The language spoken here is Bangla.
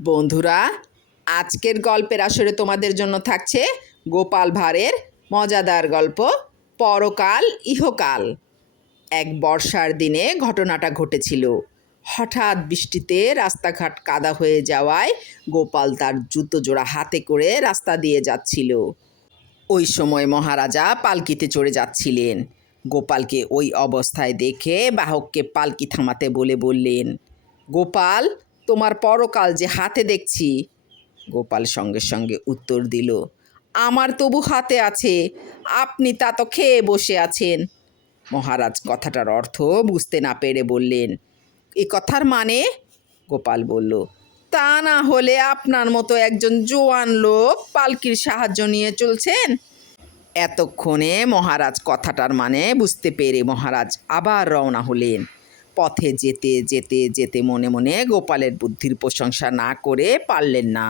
বন্ধুরা, আজকের গল্পের আসরে তোমাদের জন্য থাকছে গোপাল ভাঁড়ের মজাদার গল্প, পরকাল, ইহকাল। এক বর্ষার দিনে ঘটনাটা ঘটেছিল। হঠাৎ বৃষ্টিতে রাস্তাঘাট কাদা হয়ে যাওয়ায় গোপাল তার জুতো জোড়া হাতে করে রাস্তা দিয়ে যাচ্ছিল। ওই সময় মহারাজা পালকিতে চড়ে যাচ্ছিলেন। গোপালকে ওই অবস্থায় দেখে বাহককে পালকি থামাতে বলে বললেন, গোপাল তোমার পরকাল যে হাতে দেখছি। গোপাল সঙ্গে সঙ্গে উত্তর দিল, আমার তবু হাতে আছে, আপনি তা তো খেয়ে বসে আছেন। মহারাজ কথাটার অর্থ বুঝতে না পেরে বললেন, এ কথার মানে? গোপাল বলল, তা না হলে আপনার মতো একজন জোয়ান লোক পালকির সাহায্য নিয়ে চলছেন? এতক্ষণে মহারাজ কথাটার মানে বুঝতে পেরে মহারাজ আবার রওনা হলেন। পথে যেতে যেতে যেতে মনে মনে গোপালের বুদ্ধির প্রশংসা না করে পারলেন না।